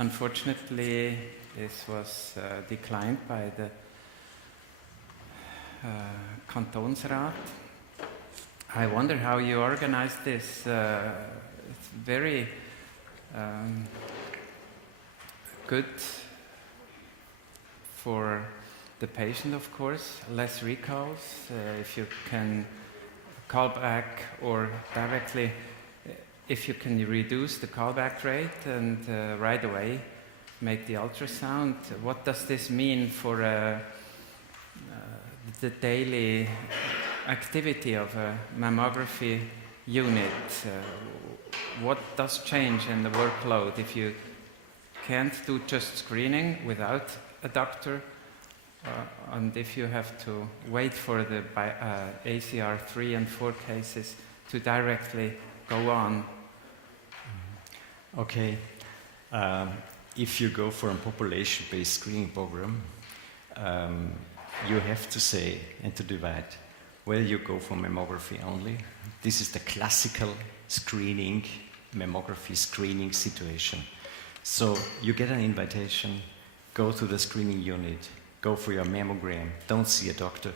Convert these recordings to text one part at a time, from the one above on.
unfortunately, this was declined by the Kantonsrat. I wonder how you organize this. It's very good for the patient, of course, less recalls. If you can call back or directly, if you can reduce the callback rate and right away make the ultrasound. What does this mean for the daily activity of a mammography unit? What does change in the workload if you can't do just screening without a doctor, and if you have to wait for the ACR 3 and 4 cases to directly go on? Okay. If you go for a population-based screening program, you have to say and to divide whether you go for mammography only. This is the classical screening, mammography screening situation. So you get an invitation, go to the screening unit, go for your mammogram, don't see a doctor,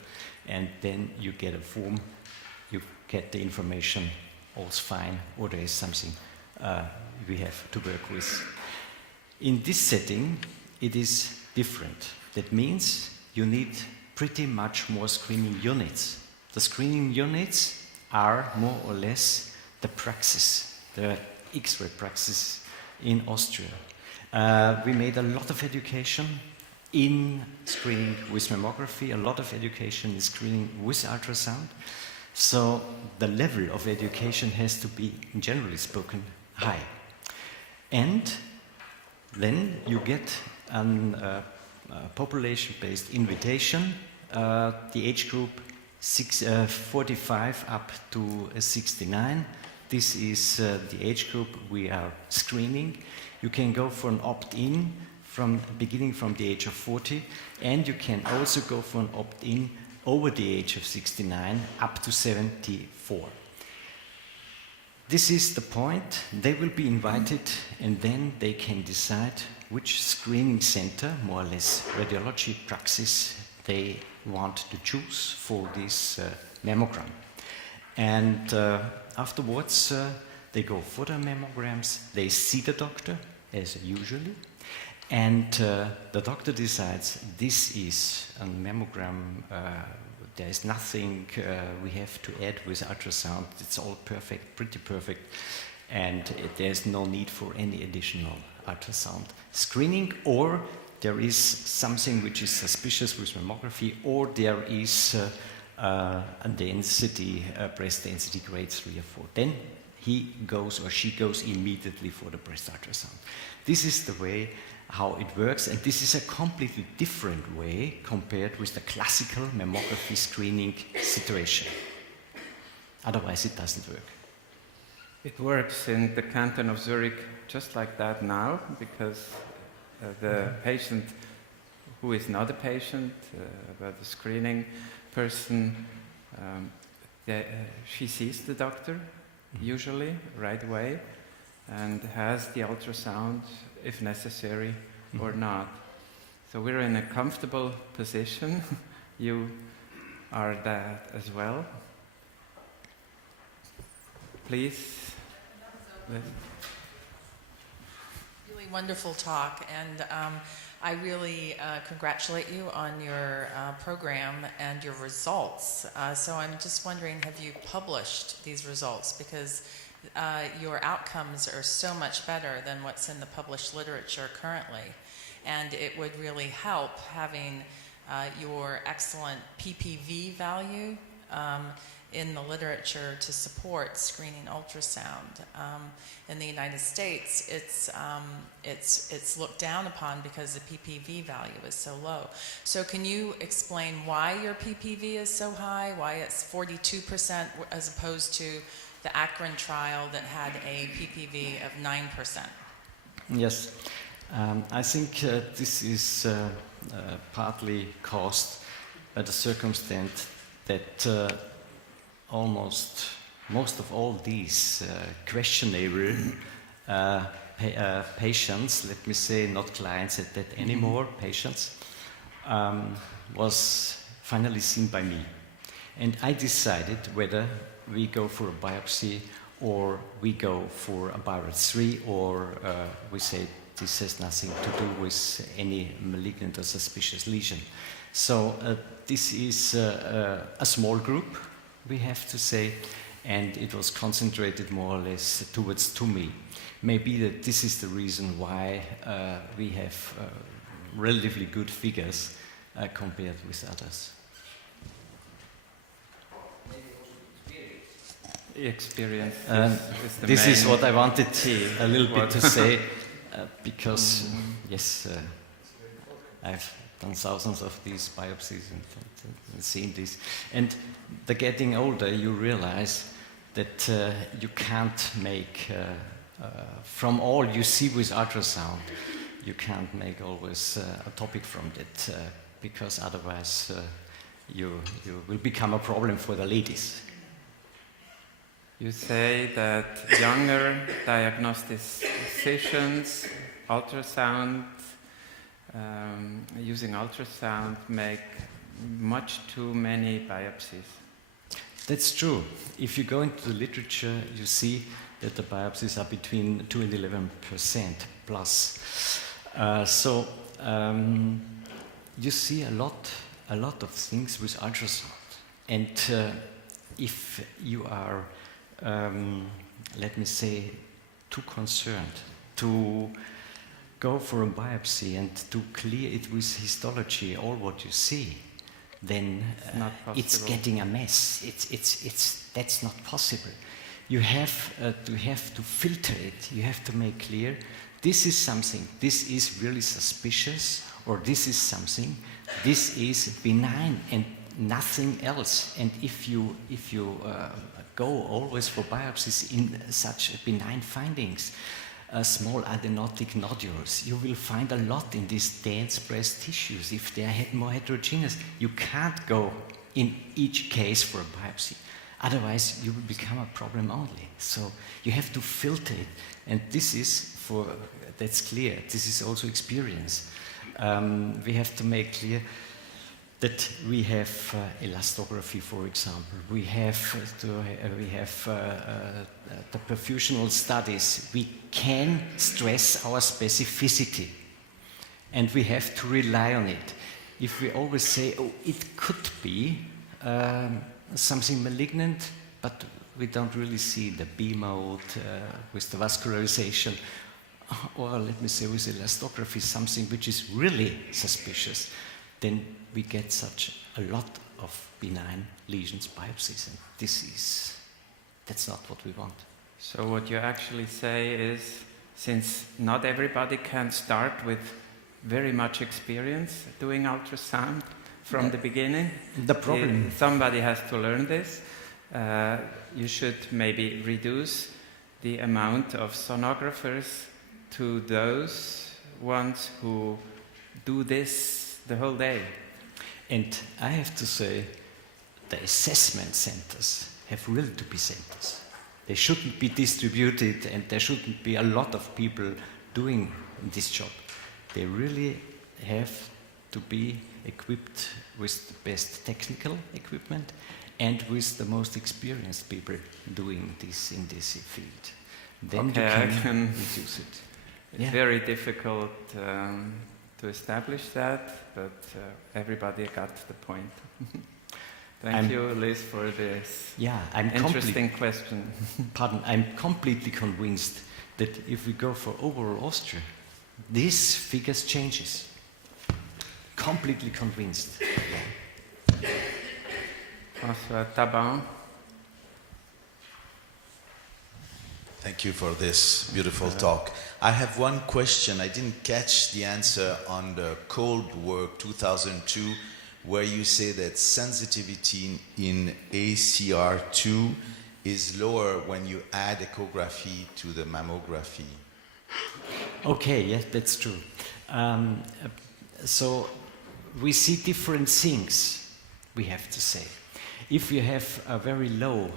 and then you get a form, you get the information, all's fine, or there is something we have to work with. In this setting, it is different. That means you need pretty much more screening units. The screening units are more or less the praxis, the X-ray praxis in Austria. We made a lot of education in screening with mammography, a lot of education in screening with ultrasound. So the level of education has to be, generally spoken, high. And then you get a population-based invitation, the age group 45 up to 69. This is the age group we are screening. You can go for an opt-in beginning from the age of 40, and you can also go for an opt-in over the age of 69 up to 74. This is the point. They will be invited, and then they can decide which screening center, more or less radiology praxis, they want to choose for this mammogram. And afterwards, they go for the mammograms, they see the doctor, as usually, and the doctor decides this is a mammogram, there is nothing we have to add with ultrasound, it's all perfect, pretty perfect, and there's no need for any additional ultrasound screening, or there is something which is suspicious with mammography, or there is a density, breast density grade 3 or 4. Then he goes or she goes immediately for the breast ultrasound. This is the way how it works, and this is a completely different way compared with the classical mammography screening situation. Otherwise it doesn't work. It works in the canton of Zurich just like that now, because the patient who is not a patient, but a screening person, she sees the doctor usually right away and has the ultrasound if necessary or not. So we're in a comfortable position. You are that as well. Please. Really wonderful talk, and I really congratulate you on your program and your results. So I'm just wondering, have you published these results? Because your outcomes are so much better than what's in the published literature currently. And it would really help having your excellent PPV value in the literature to support screening ultrasound. In the United States, it's looked down upon because the PPV value is so low. So can you explain why your PPV is so high, why it's 42% as opposed to the Akron trial that had a PPV of 9%? Yes, I think this is partly caused by the circumstance that most of all these questionable patients, let me say, not clients at that anymore, patients, was finally seen by me. And I decided whether we go for a biopsy or we go for a BIRAT 3, or we say this has nothing to do with any malignant or suspicious lesion. So this is a small group, we have to say, and it was concentrated more or less to me. Maybe that this is the reason why we have relatively good figures compared with others. Experience is the this main is what I wanted key. a little bit to say, because yes, I've done thousands of these biopsies and seen this. And the getting older, you realize that you can't make, from all you see with ultrasound, you can't make always a topic from that, because otherwise you will become a problem for the ladies. You say that younger diagnosticians, ultrasound, using ultrasound, make much too many biopsies. That's true. If you go into the literature, you see that the biopsies are between 2 and 11% plus. So you see a lot of things with ultrasound. And if you are let me say, too concerned to go for a biopsy and to clear it with histology, all what you see, then it's getting a mess. That's not possible. You have to filter it. You have to make clear, this is something, this is really suspicious, or this is something, this is benign and nothing else. And if you go always for biopsies in such benign findings, small adenotic nodules, you will find a lot in these dense breast tissues. If they are more heterogeneous, you can't go in each case for a biopsy. Otherwise, you will become a problem only. So you have to filter it. And this is, that's clear, this is also experience. We have to make clear that we have elastography, for example. We have the perfusional studies. We can stress our specificity, and we have to rely on it. If we always say, oh, it could be something malignant, but we don't really see the B mode with the vascularization, or let me say with elastography, something which is really suspicious, then we get such a lot of benign lesions biopsies, and that's not what we want. So what you actually say is, since not everybody can start with very much experience doing ultrasound from the beginning, the problem, somebody has to learn this. You should maybe reduce the amount of sonographers to those ones who do this the whole day. And I have to say, the assessment centers have really to be centers. They shouldn't be distributed, and there shouldn't be a lot of people doing this job. They really have to be equipped with the best technical equipment and with the most experienced people doing this in this field. Then okay, you can reduce it. It's very difficult to establish that, but everybody got the point. Thank you, Liz, for this interesting question. Pardon, I'm completely convinced that if we go for overall Austria, these figures changes. Completely convinced. François Taban. Thank you for this beautiful talk. I have one question. I didn't catch the answer on the cold work 2002, where you say that sensitivity in ACR2 is lower when you add echography to the mammography. Okay, yes, that's true. So we see different things, we have to say. If you have a very low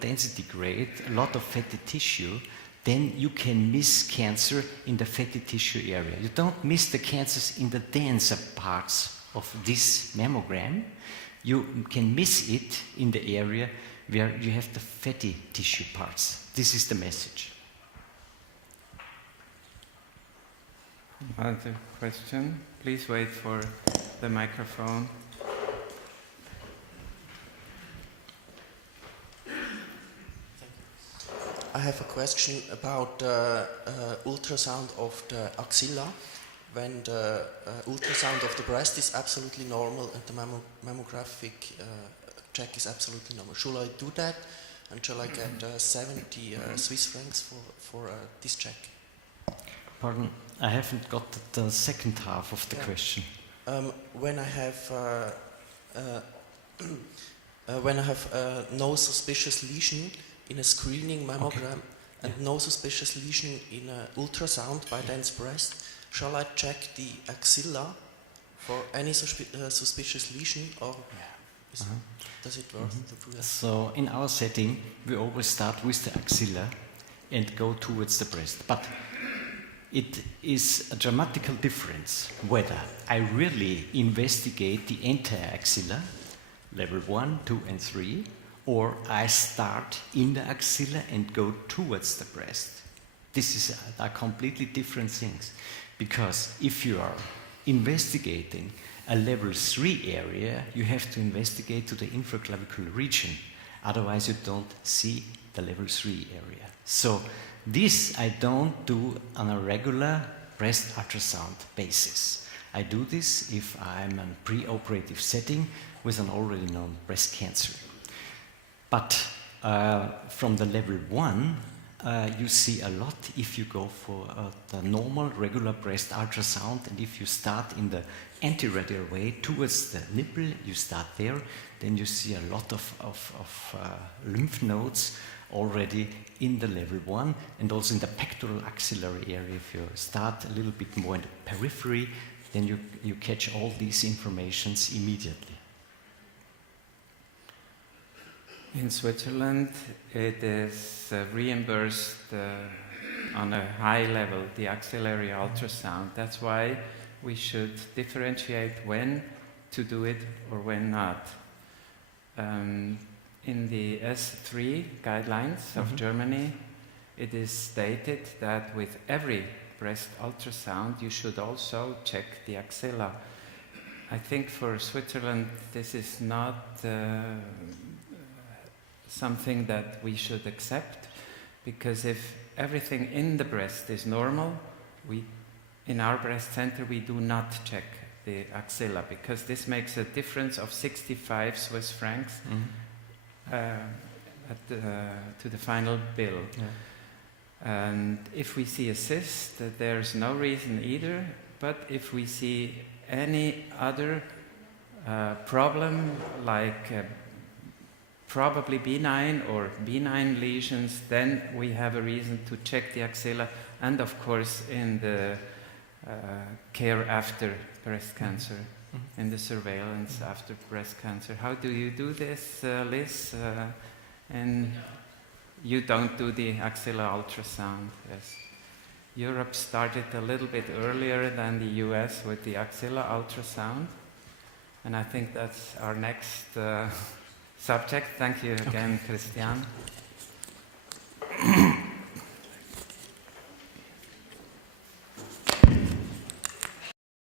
density grade, a lot of fatty tissue, then you can miss cancer in the fatty tissue area. You don't miss the cancers in the denser parts of this mammogram. You can miss it in the area where you have the fatty tissue parts. This is the message. Other question? Please wait for the microphone. I have a question about ultrasound of the axilla. When the ultrasound of the breast is absolutely normal and the mammographic check is absolutely normal. Should I do that? And shall I get 70 Swiss francs for this check? Pardon, I haven't got the second half of the question. When I have no suspicious lesion in a screening mammogram and no suspicious lesion in an ultrasound by dense breast, shall I check the axilla for any suspicious lesion, or does it work to do that? So in our setting, we always start with the axilla and go towards the breast. But it is a dramatical difference whether I really investigate the entire axilla, level 1, 2, and 3, or I start in the axilla and go towards the breast. This are completely different things. Because if you are investigating a level 3 area, you have to investigate to the infraclavicular region. Otherwise, you don't see the level 3 area. So this I don't do on a regular breast ultrasound basis. I do this if I'm in a pre-operative setting with an already known breast cancer. But from the level 1, you see a lot if you go for the normal regular breast ultrasound, and if you start in the anteradial way towards the nipple, you start there, then you see a lot of lymph nodes already in the level 1, and also in the pectoral axillary area. If you start a little bit more in the periphery, then you catch all these informations immediately. In Switzerland, it is reimbursed on a high level, the axillary ultrasound. That's why we should differentiate when to do it or when not. In the S3 guidelines of Germany, it is stated that with every breast ultrasound, you should also check the axilla. I think for Switzerland, this is not something that we should accept, because if everything in the breast is normal, in our breast center we do not check the axilla, because this makes a difference of 65 Swiss francs to the final bill. Yeah. And if we see a cyst, there's no reason either, but if we see any other problem, like probably benign or benign lesions, then we have a reason to check the axilla, and of course in the care after breast cancer, in the surveillance after breast cancer. How do you do this, Liz? And you don't do the axilla ultrasound, yes. Europe started a little bit earlier than the US with the axilla ultrasound, and I think that's our next subject. Thank you again, Christian.